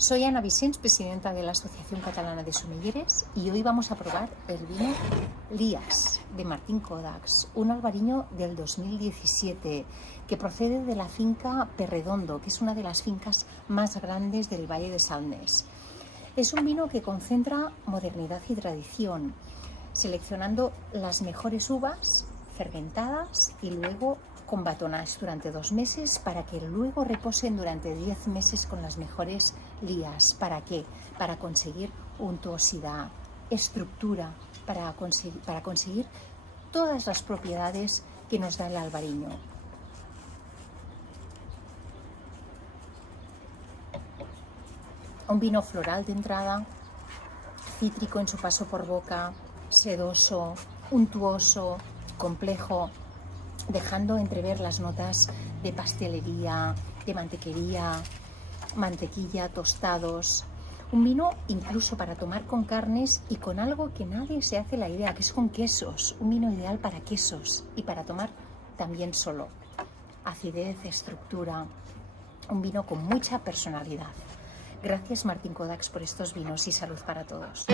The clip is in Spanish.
Soy Ana Vicens, presidenta de la Asociación Catalana de Sommeliers, y hoy vamos a probar el vino Lías de Martín Codax, un albariño del 2017 que procede de la finca Perredondo, que es una de las fincas más grandes del Valle de Salnés. Es un vino que concentra modernidad y tradición, seleccionando las mejores uvas fermentadas y luego con batonage durante 2 meses para que luego reposen durante 10 meses con las mejores lías. ¿Para qué? Para conseguir untuosidad, estructura, para conseguir todas las propiedades que nos da el albariño. Un vino floral de entrada, cítrico en su paso por boca, sedoso, untuoso, complejo, dejando entrever las notas de pastelería, de mantequería, mantequilla, tostados. Un vino incluso para tomar con carnes y con algo que nadie se hace la idea, que es con quesos. Un vino ideal para quesos y para tomar también solo. Acidez, estructura, un vino con mucha personalidad. Gracias Martín Codax por estos vinos y salud para todos.